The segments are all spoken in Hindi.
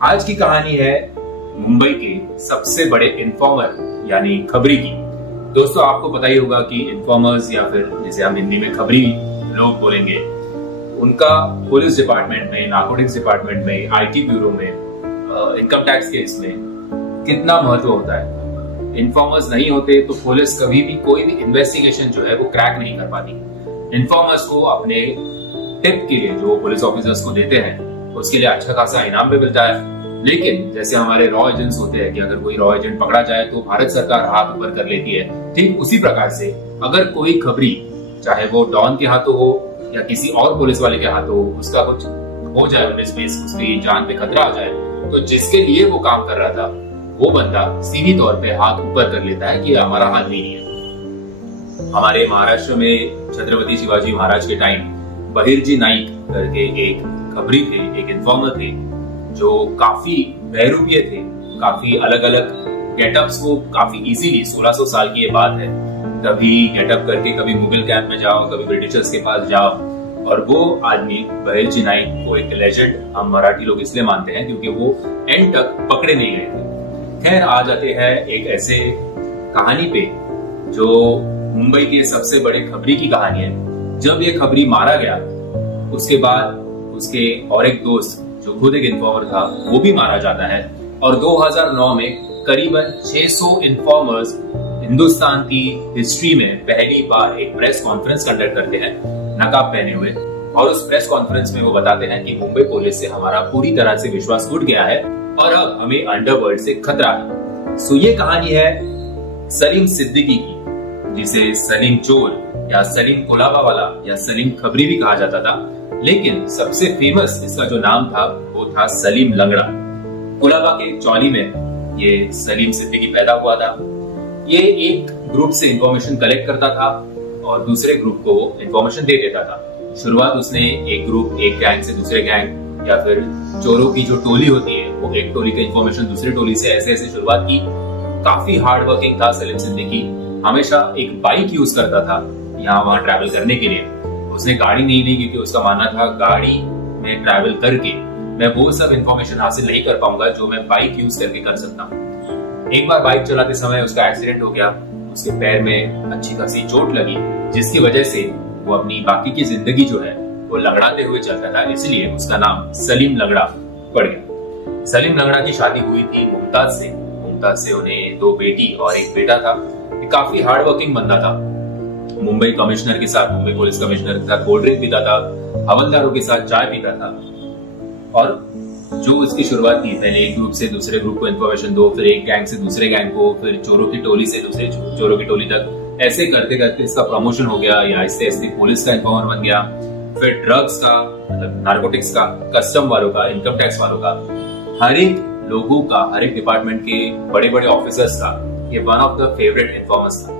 आज की कहानी है मुंबई के सबसे बड़े इन्फॉर्मर यानी खबरी की। दोस्तों, आपको पता ही होगा कि इन्फॉर्मर्स या फिर जिसे हम हिंदी में खबरी लोग बोलेंगे, उनका पुलिस डिपार्टमेंट में, नार्कोटिक्स डिपार्टमेंट में, आईटी ब्यूरो में, इनकम टैक्स केस में कितना महत्व होता है। इन्फॉर्मर्स नहीं होते तो पुलिस कभी भी कोई भी इन्वेस्टिगेशन जो है वो क्रैक नहीं कर पाती। इन्फॉर्मर्स को अपने टिप के लिए जो पुलिस ऑफिसर्स को देते हैं उसके लिए अच्छा खासा इनाम भी मिलता है। लेकिन जैसे हमारे रॉ एजेंट्स होते हैं कि अगर कोई रॉ एजेंट पकड़ा जाए तो भारत सरकार हाथ ऊपर कर लेती है, ठीक उसी प्रकार से अगर कोई खबरी, चाहे वो डॉन के हाथों हो या किसी और पुलिस वाले के हाथों हो, उसका कुछ हो जाए, उसकी जान पे खतरा आ जाए, तो जिसके लिए वो काम कर रहा था वो बंदा सीधी तौर पे हाथ ऊपर कर लेता है कि हमारा आदमी नहीं है। हमारे महाराष्ट्र में छत्रपति शिवाजी महाराज के टाइम बहिर्जी नाइक करके एक खबरी थे, एक इन्फॉर्मर थे जो काफी बहरूपिये थे, काफी अलग अलग गेटअप्स को काफी इजीली, 1600 साल की ये बात है, कभी गेटअप करके कभी मुगल कैंप में जाओ, कभी ब्रिटिशर्स के पास जाओ। और वो आदमी बहिर्जी नाइक को एक लेजेंड हम मराठी लोग इसलिए मानते हैं क्योंकि वो एंड तक पकड़े नहीं गए थे। खैर, आ जाते हैं एक ऐसे कहानी पे जो मुंबई के सबसे बड़े खबरी की कहानी है। जब ये खबरी मारा गया उसके बाद उसके और एक दोस्त जो खुद एक इन्फॉर्मर था वो भी मारा जाता है। और 2009 में करीबन 600 इन्फॉर्मर्स हिंदुस्तान की हिस्ट्री में पहली बार एक प्रेस कॉन्फ्रेंस कंडक्ट करते हैं नकाब पहने हुए। और उस प्रेस कॉन्फ्रेंस में वो बताते हैं कि मुंबई पुलिस से हमारा पूरी तरह से विश्वास उठ गया है और अब हमें अंडरवर्ल्ड से खतरा है। सो ये कहानी है सलीम सिद्दीकी की, जिसे सलीम चोर या सलीम कुलाबा वाला या सलीम खबरी भी कहा जाता था। लेकिन सबसे फेमस इसका जो नाम था वो था सलीम लंगड़ा। कुलाबा के चौली में ये सलीम सिद्दीकी पैदा हुआ था। ये एक ग्रुप से इंफॉर्मेशन कलेक्ट करता था और दूसरे ग्रुप को इंफॉर्मेशन दे देता था। शुरुआत उसने एक गैंग से दूसरे गैंग या फिर चोरों की जो टोली होती है वो एक टोली का इंफॉर्मेशन दूसरी टोली से ऐसे ऐसे शुरुआत की। काफी हार्ड वर्किंग था सलीम सिद्दीकी, हमेशा एक बाइक यूज करता था यहाँ वहां ट्रैवल करने के लिए। उसने गाड़ी नहीं ली क्योंकि उसका मानना था गाड़ी में ट्रैवल करके मैं वो सब इंफॉर्मेशन हासिल नहीं कर पाऊंगा जो मैं बाइक यूज करके कर सकता हूँ। एक बार बाइक चलाते समय उसका एक्सीडेंट हो गया, उसके पैर में अच्छी खासी चोट लगी, जिसकी वजह से वो अपनी बाकी की जिंदगी जो है वो लंगड़ाते हुए चलता था, इसलिए उसका नाम सलीम लंगड़ा पड़ गया। सलीम लंगड़ा की शादी हुई थी मुमताज से उन्हें 2 बेटी और 1 बेटा था। काफी हार्ड वर्किंग बंदा था। मुंबई कमिश्नर के साथ, मुंबई पुलिस कमिश्नर के साथ कोल्ड ड्रिंक पीता था, हवलदारों के साथ चाय पीता था। और जो उसकी शुरुआत थी, पहले एक ग्रुप से दूसरे ग्रुप को इन्फॉर्मेशन दो, फिर एक गैंग से दूसरे गैंग को, फिर चोरों की टोली से दूसरे चोरों की टोली तक, ऐसे करते करते इसका प्रमोशन हो गया या आहिस्ते आहिस्ते पुलिस का इन्फॉर्मर बन गया, फिर ड्रग्स का, मतलब नार्कोटिक्स का, कस्टम वालों का, इनकम टैक्स वालों का, हर एक लोगों का, हर एक डिपार्टमेंट के बड़े बड़े ऑफिसर्स का ये one of the favourite informers था।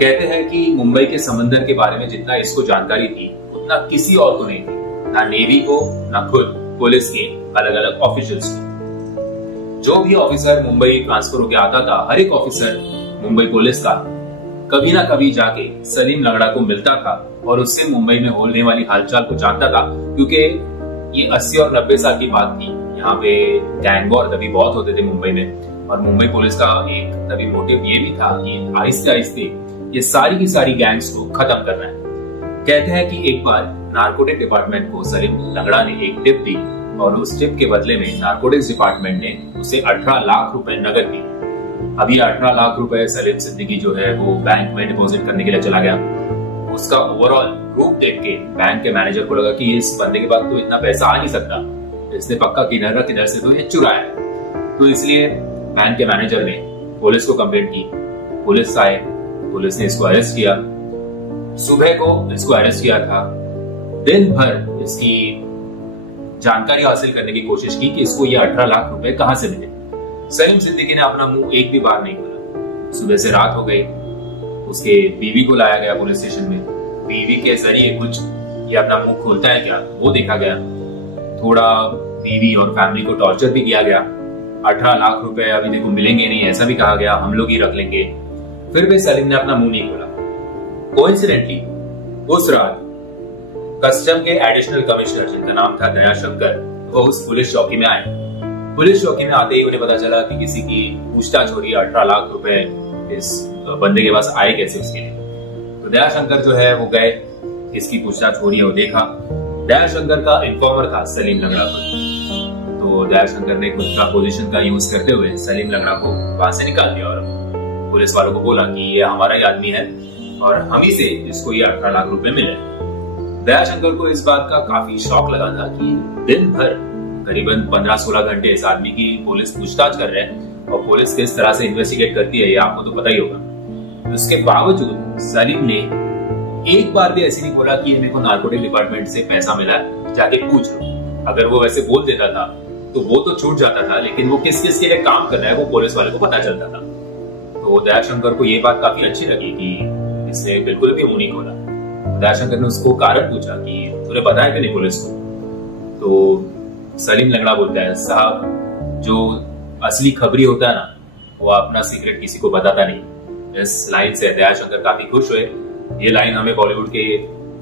कहते हैं कि मुंबई के समंदर के बारे में जितना इसको जानकारी थी उतना किसी और को नहीं थी, ना नेवी को, ना खुद पुलिस के अलग अलग ऑफिशियल्स को। जो भी ऑफिसर मुंबई ट्रांसफर होकर आता था, हर एक ऑफिसर मुंबई पुलिस का कभी ना कभी जाके सलीम लंगड़ा को मिलता था और उससे मुंबई में होने वाली हालचाल को जानता था। क्योंकि ये 80 और 90 साल की बात थी, यहाँ पे गैंग वॉर तभी बहुत होते थे मुंबई में। और मुंबई पुलिस का एक तभी मोटिव ये भी था कि आहिस्ते आहिस्ते ये सारी की सारी गैंग्स को खत्म करना है। कहते हैं कि एक बार नार्कोटिक डिपार्टमेंट को सलीम लंगड़ा ने एक टिप दी और उस टिप के बदले में नार्कोटिक्स डिपार्टमेंट ने उसे 18 लाख रुपए नकद दी। अभी 18 लाख रुपए सलीम सिद्दीकी जो है वो बैंक में डिपॉजिट करने के लिए चला गया। उसका ओवरऑल ग्रुप देख के बैंक के मैनेजर को लगा कि इस बंदे के पास तो इतना पैसा आ नहीं सकता, इसने पक्का किधर से तो ये चुराया है। तो इसलिए बैंक के मैनेजर ने पुलिस को कंप्लेंट की। पुलिस आए, पुलिस ने इसको अरेस्ट किया। सुबह को इसको अरेस्ट किया था। दिन भर इसकी जानकारी हासिल करने की कोशिश की कि इसको ये 18 लाख रुपए कहां से मिले। सलीम सिद्दीकी ने अपना मुंह एक भी बार नहीं खोला। सुबह से रात हो गई, उसके बीवी को लाया गया पुलिस स्टेशन में। बीवी के जरिए कुछ ये अपना मुंह खोलता है क्या वो देखा गया। थोड़ा बीवी और फैमिली को टॉर्चर भी किया गया। 18 लाख रुपए अभी देखो मिलेंगे नहीं, ऐसा भी कहा गया, हम लोग ही रख लेंगे। फिर भी सलीम ने अपना मुंह नहीं खोला। कोइंसिडेंटली उस रात कस्टम के एडिशनल कमिश्नर, जिनका नाम था दया शंकर, वो उस पुलिस चौकी में आए। पुलिस चौकी में आते ही उन्हें पता चला कि किसी की पूछताछ हो रही है, 18 लाख रुपए इस बंदे के पास आए कैसे उसके लिए। तो दयाशंकर जो है वो गए, किसकी पूछताछ हो रही है वो देखा। दयाशंकर का इन्फॉर्मर था सलीम लंगड़ा पर। तो दयाशंकर ने खुद का पोजीशन का यूज करते हुए सलीम लंगड़ा को वहां से निकाल दिया और पुलिस वालों को बोला कि ये हमारा ही आदमी है और हम ही से इसको ये 18 लाख रुपए मिले। दयाशंकर को इस बात का काफी शौक लगा था कि दिन भर करीबन 15-16 घंटे इस आदमी की पुलिस पूछताछ कर रहे हैं और पुलिस किस तरह से इन्वेस्टिगेट करती है ये आपको तो पता ही होगा। उसके बावजूद सलीम ने एक बार भी ऐसे नहीं बोला कि मेरे को नार्कोटिक डिपार्टमेंट से पैसा मिला है, जाके पूछ लो। अगर वो वैसे बोल देता था तो वो तो छूट जाता था, लेकिन वो किस किस के लिए काम कर रहा है वो पुलिस वाले को पता चलता था। तो दयाशंकर को ये बात काफी अच्छी लगी कि इसने बिल्कुल भी मुंह नहीं खोला। दयाशंकर ने उसको कारण पूछा कि तूने बताया कि नहीं पुलिस को। तो सलीम लंगड़ा बोलता है, साहब जो असली खबरी होता है ना वो अपना सीक्रेट किसी को बताता नहीं। इस लाइन से दयाशंकर काफी खुश हुए। ये लाइन हमें बॉलीवुड के,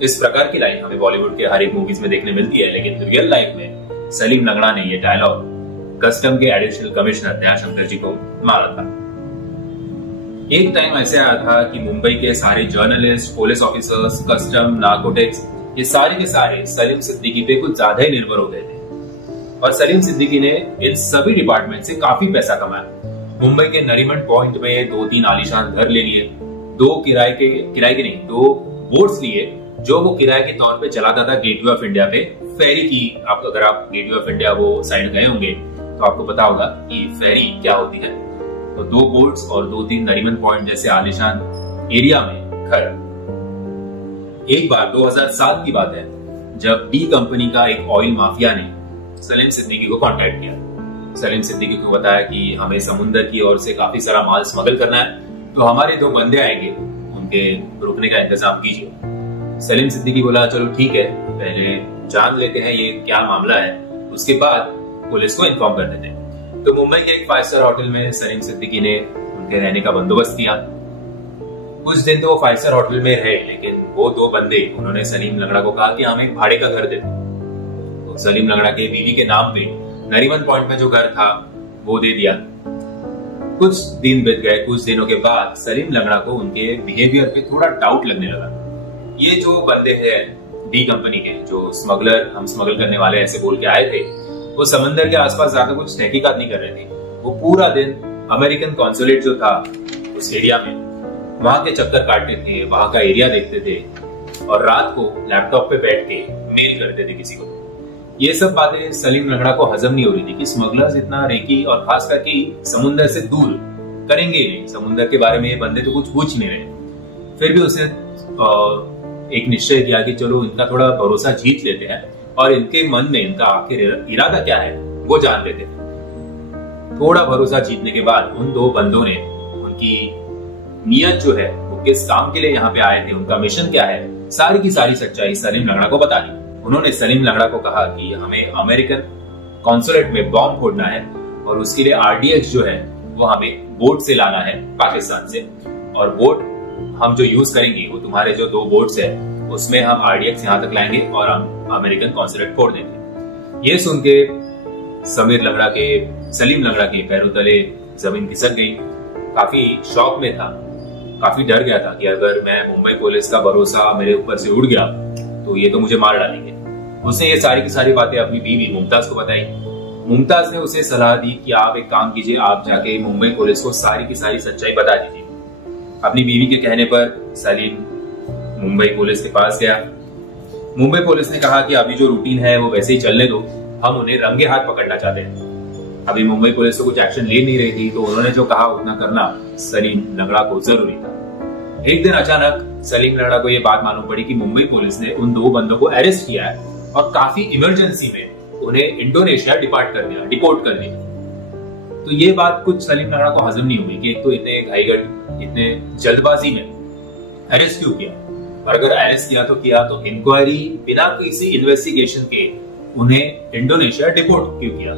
इस प्रकार की लाइन हमें बॉलीवुड के हर एक मूवीज में देखने मिलती है, लेकिन रियल लाइफ में सलीम लंगड़ा ने ये डायलॉग कस्टम के एडिशनल कमिश्नर दयाशंकर जी को मारा था। एक टाइम ऐसे आया था कि मुंबई के सारे journalist, police officers, custom, narcotics, ये सारे के सारे सलीम सिद्दीकी पे कुछ ज्यादा ही निर्भर हो गए थे और सलीम सिद्दीकी ने इन सभी डिपार्टमेंट से काफी पैसा कमाया। मुंबई के नरीमन पॉइंट में 2-3 आलीशान घर ले लिए, 2 किराए के नहीं 2 बोट्स लिए जो वो किराए के तौर पे चलाता था गेटवे ऑफ इंडिया पे। फेरी की अगर आप गेटवे ऑफ इंडिया वो साइड गए होंगे तो आपको पता होगा कि फेरी क्या होती है। तो 2 बोट्स और 2-3 नरीमन पॉइंट जैसे आलीशान एरिया में घर। एक बार 2007 की बात है जब डी कंपनी का एक ऑयल माफिया ने सलीम सिद्दीकी को कांटेक्ट किया। सलीम सिद्दीकी को बताया कि हमें समुद्र की ओर से काफी सारा माल स्मगल करना है, तो हमारे 2 बंदे आएंगे, उनके रुकने का इंतजाम कीजिए। सलीम सिद्दीकी बोला चलो ठीक है, पहले जान लेते हैं ये क्या मामला है, उसके बाद पुलिस को इन्फॉर्म कर देते हैं। तो मुंबई के एक 5 स्टार होटल में सलीम सिद्दीकी ने उनके रहने का बंदोबस्त किया। कुछ दिन तो वो 5 स्टार होटल में रहे, लेकिन वो 2 बंदे उन्होंने सलीम लंगड़ा को कहा कि हमें एक भाड़े का घर दे दो। तो सलीम लंगड़ा के बीवी के नाम पे नरीमन पॉइंट में जो घर था वो दे दिया। कुछ दिन बीत गए। कुछ दिनों के बाद सलीम लंगड़ा को उनके बिहेवियर पे थोड़ा डाउट लगने लगा। ये जो बंदे हैं डी कंपनी के, जो स्मगलर, हम स्मगल करने वाले ऐसे बोल के आए थे, वो समंदर के आसपास ज्यादा कुछ तहकीकात नहीं कर रहे थे। वो पूरा दिन अमेरिकन कॉन्सुलेट जो था उस एरिया में, वहां के चक्कर काटते थे, वहां का एरिया देखते थे और रात को लैपटॉप पे बैठ के मेल करते थे किसी को। ये सब बातें सलीम लंगड़ा को हजम नहीं हो रही थी कि स्मगलर्स इतना रेकी और खास करके समुद्र से दूर करेंगे ही नहीं। समुद्र के बारे में ये बंदे तो कुछ पूछ नहीं रहे। फिर भी उसने एक निश्चय किया कि चलो इनका थोड़ा भरोसा जीत लेते हैं और इनके मन में इनका आखिर इरादा क्या है वो जान लेते हैं। थोड़ा भरोसा जीतने के बाद उन 2 बंदों ने उनकी नियत जो है, वो किस काम के लिए यहाँ पे आए थे, उनका मिशन क्या है, सारी की सारी सच्चाई सलीम लंगड़ा को बता दी। उन्होंने सलीम लंगड़ा को कहा कि हमें अमेरिकन कॉन्सुलेट में बॉम्ब फोड़ना है और उसके लिए आरडीएक्स जो है वो हमें बोट से लाना है पाकिस्तान से, और बोट हम जो यूज करेंगे वो तुम्हारे जो 2 बोट्स है उसमें हम आरडीएक्स यहाँ तक लाएंगे और हम अमेरिकन कॉन्सुलेट फोड़ देंगे। ये सुन के सलीम लंगड़ा के पैरों तले जमीन खिसक गई। काफी शॉक में था, काफी डर गया था कि अगर मैं मुंबई पुलिस का भरोसा मेरे ऊपर से उड़ गया तो ये तो मुझे मार डालेंगे। उसने ये सारी की सारी बातें अपनी बीवी मुमताज को बताई। मुमताज ने उसे सलाह दी कि आप एक काम कीजिए, आप जाके मुंबई पुलिस को सारी की सारी सच्चाई बता दीजिए। अपनी बीवी के कहने पर सलीम मुंबई पुलिस के पास गया। मुंबई पुलिस ने कहा कि अभी जो रूटीन है वो वैसे ही चलने दो, हम उन्हें रंगे हाथ पकड़ना चाहते हैं। अभी मुंबई पुलिस तो कुछ एक्शन ले नहीं रही थी, तो उन्होंने जो कहा उतना करना सलीम लंगड़ा को जरूरी था। एक दिन अचानक सलीम लंगड़ा को यह बात मालूम पड़ी कि मुंबई पुलिस ने उन 2 बंदों को अरेस्ट किया है और काफी इमरजेंसी में उन्हें इंडोनेशिया डिपोर्ट कर दिया। तो ये बात कुछ सलीम लंगड़ा को हजम नहीं हुई कि एक तो इतने इतने जल्दबाजी में अरेस्ट क्यों किया, और अगर अरेस्ट किया तो इंक्वायरी बिना किसी इन्वेस्टिगेशन के उन्हें इंडोनेशिया डिपोर्ट क्यों किया।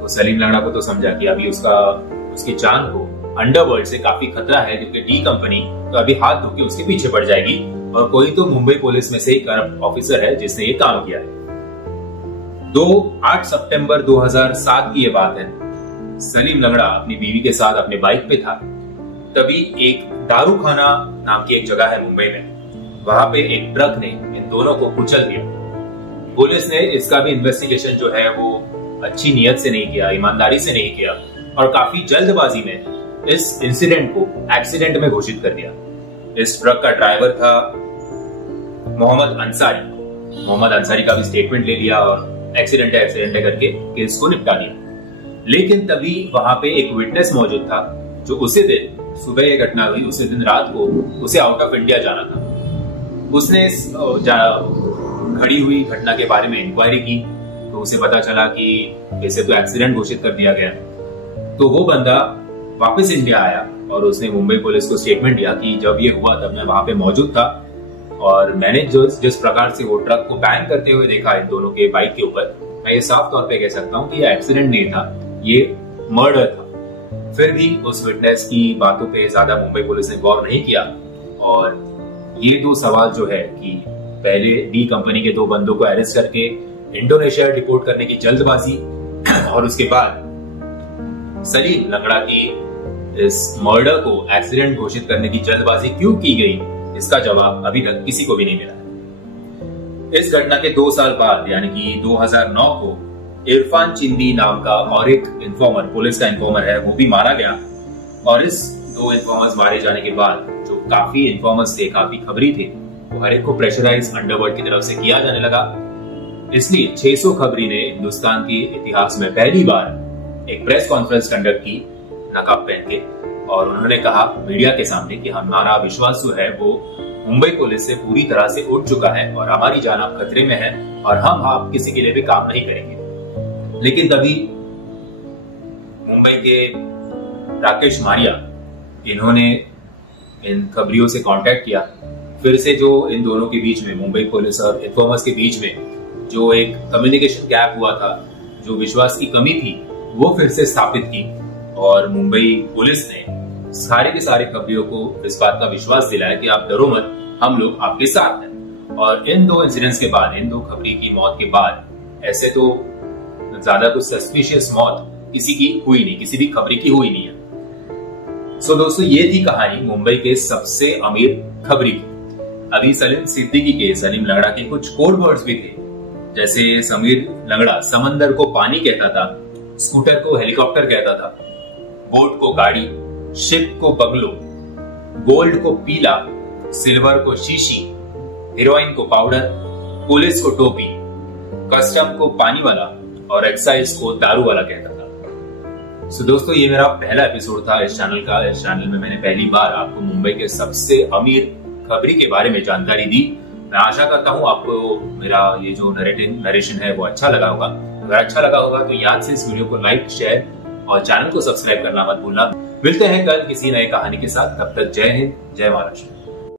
तो सलीम लंगड़ा को तो समझा कि अभी उसकी जान को अंडरवर्ल्ड से काफी खतरा है, क्योंकि डी कंपनी तो अभी हाथ धो के उसके पीछे पड़ जाएगी और कोई तो मुंबई पुलिस में से ही करप्ट ऑफिसर है जिसने ये काम किया है। 8 सितंबर 2007 की ये बात है। सलीम लंगड़ा अपनी बीवी के साथ अपने बाइक पे था। तभी एक दारूखाना नाम की एक जगह है मुंबई में, वहां पे एक ट्रक ने इन दोनों को कुचल दिया। पुलिस ने इसका भी इन्वेस्टिगेशन जो है वो अच्छी नीयत से नहीं किया, ईमानदारी से नहीं किया और काफी जल्दबाजी में इस इंसिडेंट को एक्सीडेंट में घोषित कर दिया। इस ट्रक का ड्राइवर था मोहम्मद अंसारी का भी स्टेटमेंट ले लिया और एक्सीडेंट है करके केस को निपटा दिया। लेकिन तभी वहां पे एक विटनेस मौजूद था जो उसी दिन सुबह ये घटना हुई, उसी दिन रात को उसे आउट ऑफ इंडिया जाना था। उसने घड़ी हुई घटना के बारे में इंक्वायरी की तो उसे पता चला कि इसे तो एक्सीडेंट घोषित कर दिया गया। तो वो बंदा वापस इंडिया आया और उसने मुंबई पुलिस को स्टेटमेंट दिया कि जब ये हुआ तब मैं वहां पे मौजूद था और मैंने जिस प्रकार से वो ट्रक को बैंग करते हुए देखा इन दोनों के बाइक के ऊपर, मैं ये साफ तौर पे कह सकता हूँ कि ये एक्सीडेंट नहीं था, ये मर्डर था। फिर भी उस विटनेस की बातों पे ज्यादा मुंबई पुलिस ने गौर नहीं किया और ये दो सवाल जो है कि पहले डी कंपनी के दो बंदों को अरेस्ट करके इंडोनेशिया डिपोर्ट करने की जल्दबाजी और उसके बाद सलीम लंगड़ा की इस मर्डर को एक्सीडेंट घोषित करने की जल्दबाजी क्यों की गई, इसका जवाब अभी तक किसी को भी नहीं मिला। इस घटना के 2 साल बाद यानी कि 2009 को इरफान चिंदी नाम का और एक इन्फॉर्मर, पुलिस का इन्फॉर्मर है, वो भी मारा गया। और इस 2 इन्फॉर्मर्स मारे जाने के बाद जो काफी इन्फॉर्मर्स थे, काफी खबरी थे, वो हर एक को प्रेशराइज अंडरवर्ल्ड की तरफ से किया जाने लगा। इसलिए 600 खबरी ने हिंदुस्तान के इतिहास में पहली बार एक प्रेस कॉन्फ्रेंस कंडक्ट की नकाब पहन के और उन्होंने कहा मीडिया के सामने कि हमारा विश्वास जो है वो मुंबई पुलिस से पूरी तरह से उठ चुका है और हमारी जान अब खतरे में है और हम आप किसी के लिए भी काम नहीं करेंगे। लेकिन तभी मुंबई के राकेश मारिया, इन्होंने इन खबरियों से कांटेक्ट किया। फिर से जो इन दोनों के बीच में, मुंबई पुलिस और इन्फॉर्मर्स के बीच में जो एक कम्युनिकेशन गैप हुआ था, जो विश्वास की कमी थी, वो फिर से स्थापित की और मुंबई पुलिस ने सारे के सारे खबरियों को इस बात का विश्वास दिलाया कि आप डरो मत, हम लोग आपके साथ हैं। और इन 2 इंसिडेंट्स के बाद, इन 2 खबरी की मौत के बाद ऐसे तो ज्यादा कुछ सस्पिशियस मौत किसी की हुई नहीं, किसी भी खबरी की हुई नहीं है। सो दोस्तों, ये थी कहानी मुंबई के सबसे अमीर खबरी की। अभी सलीम सिद्दीकी के, सलीम लंगड़ा के कुछ कोड वर्ड्स भी थे, जैसे समीर लंगड़ा समंदर को पानी कहता था, स्कूटर को हेलीकॉप्टर कहता था, बोट को गाड़ी, शिप को बंगलो, गोल्ड को पीला, सिल्वर को शीशी, हीरोइन को पाउडर, पुलिस को टोपी, कस्टम को पानी वाला और एक्साइज को दारू वाला कहता था। सो दोस्तों, ये मेरा पहला एपिसोड था इस चैनल का। इस चैनल में मैंने पहली बार आपको मुंबई के सबसे अमीर खबरी के बारे में जानकारी दी। मैं आशा करता हूँ आपको मेरा ये जो नरेशन है वो अच्छा लगा होगा। अगर अच्छा लगा होगा तो याद से इस वीडियो को लाइक, शेयर और चैनल को सब्सक्राइब करना मत भूलना। मिलते हैं कल किसी नए कहानी के साथ। तब तक जय हिंद, जय महाराष्ट्र।